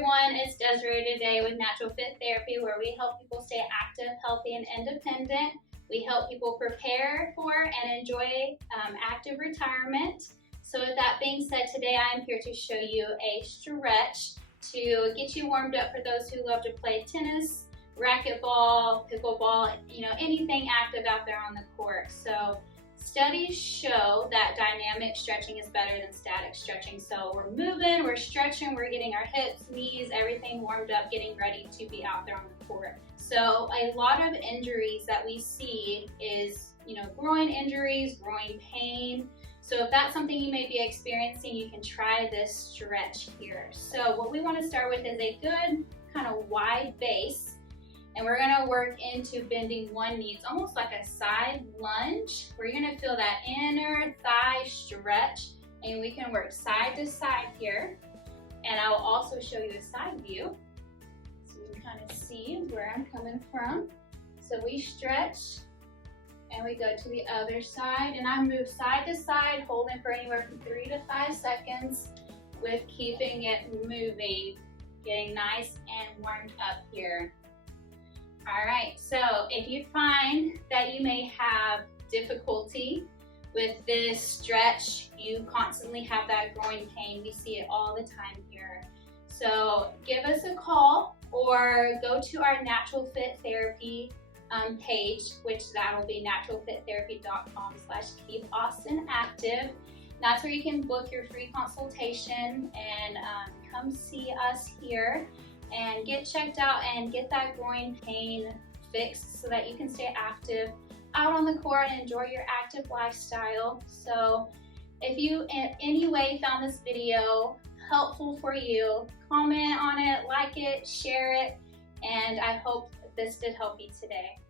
everyone, it's Desiree today with Natural Fit Therapy, where we help people stay active, healthy, and independent. We help people prepare for and enjoy active retirement. So with that being said, today I am here to show you a stretch to get you warmed up for those who love to play tennis, racquetball, pickleball, anything active out there on the court. So studies show that dynamic stretching is better than static stretching. So we're moving, we're stretching, we're getting our hips, knees, everything warmed up, getting ready to be out there on the court. So a lot of injuries that we see is, groin injuries, groin pain. So if that's something you may be experiencing, you can try this stretch here. So what we want to start with is a good kind of wide base. And we're gonna work into bending one knee. It's almost like a side lunge. We're gonna feel that inner thigh stretch, and we can work side to side here. And I will also show you a side view, so you can kind of see where I'm coming from. So we stretch, and we go to the other side, and I move side to side, holding for anywhere from 3 to 5 seconds with keeping it moving, getting nice and warmed up here. All right, so if you find that you may have difficulty with this stretch, you constantly have that groin pain, we see it all the time here. So give us a call or go to our Natural Fit Therapy page, which that will be naturalfittherapy.com/keepaustinactive. That's where you can book your free consultation and come see us here and get checked out and get that groin pain fixed so that you can stay active out on the court and enjoy your active lifestyle. So if you in any way found this video helpful for you, comment on it, like it, share it, and I hope this did help you today.